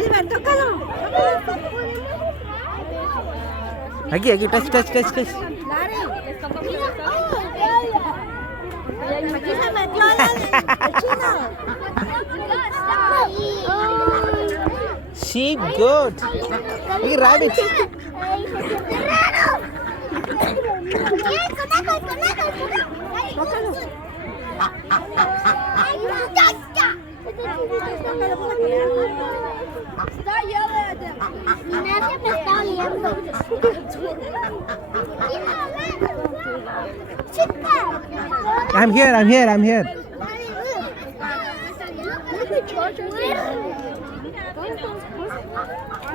Oliver, tócalo. Aquí, touch. Aquí se metió el chino. Sheep, goat. Aquí, rabbit. Está yelling at them. Nadie me está oliendo. I'm here.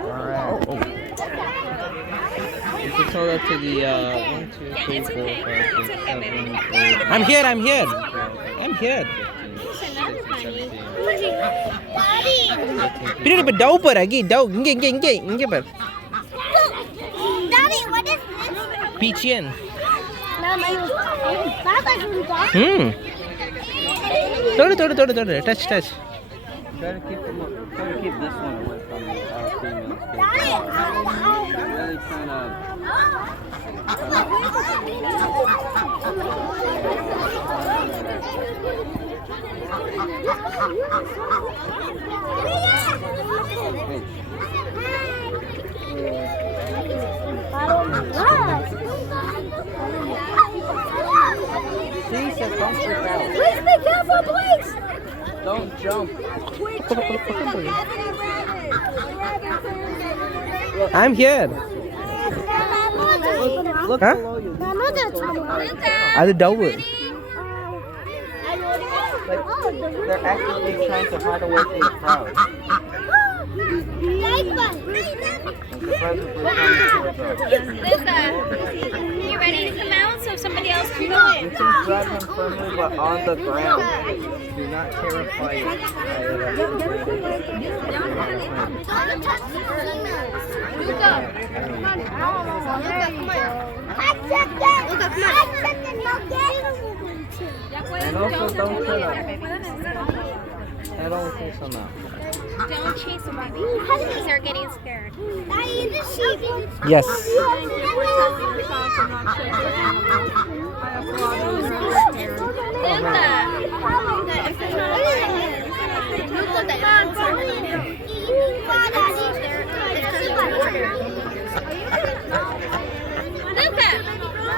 Alright. You can tell that to the 1, 2, 3, 4, 5, 6, 7, 8. I'm here. Piru dapat daun per lagi. Daun. Inge per. Daddy, what is this? Pigeon. Toda. Touch. Try to keep this one away from our females. Daddy, Really trying to. She said don't freak out. Please be careful, please. Don't jump. I'm here. Look Huh? below you. Ada daun. They're actively trying to hide away from the crowd. The presents were coming towards us. Luca, you ready to come out so somebody else can go in? You can grab him firmly, but on the ground. Do not terrify it. And also don't shut up. I don't think so now. Don't chase them, baby. Because they're getting scared. Yes.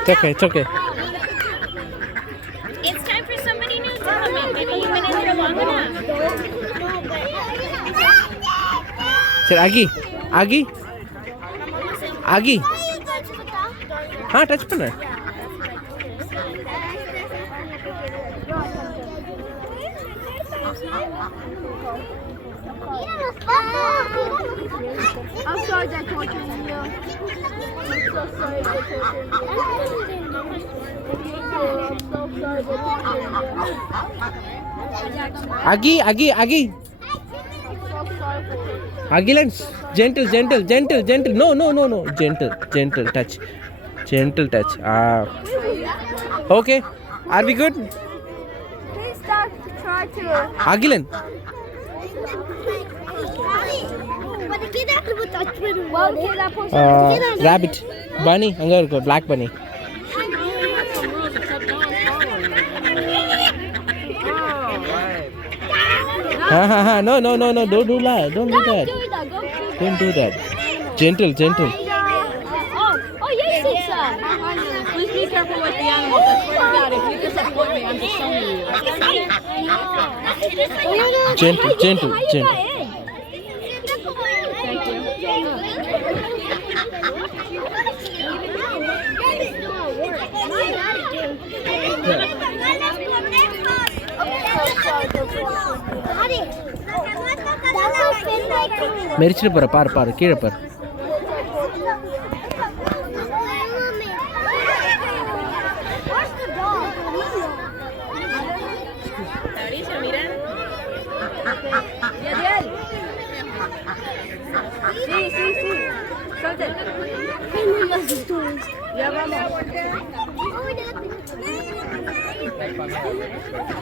Luca, It's okay. it's time for somebody new to come in, baby. You've been in here long enough. Sir, Agi. हाँ touch பண்ணு. I'm sorry that torturing you. I'm so sorry for torturing you. I'm so sorry for torturing you. Agi. Agilens, gentle. No. Gentle touch. Okay. Are we good? Please stop to try to. Agilan. Rabbit. Bunny. அங்க இருக்கு black bunny. No. Don't do that. Don't do that. Gentle. Oh, yes, it's Please be careful with the animals. I swear to God, if you disappoint me, I'm just showing you. Gentle. Thank you. மெரிச்சிட்டு போற பாரு கீழே பாரு. Sí.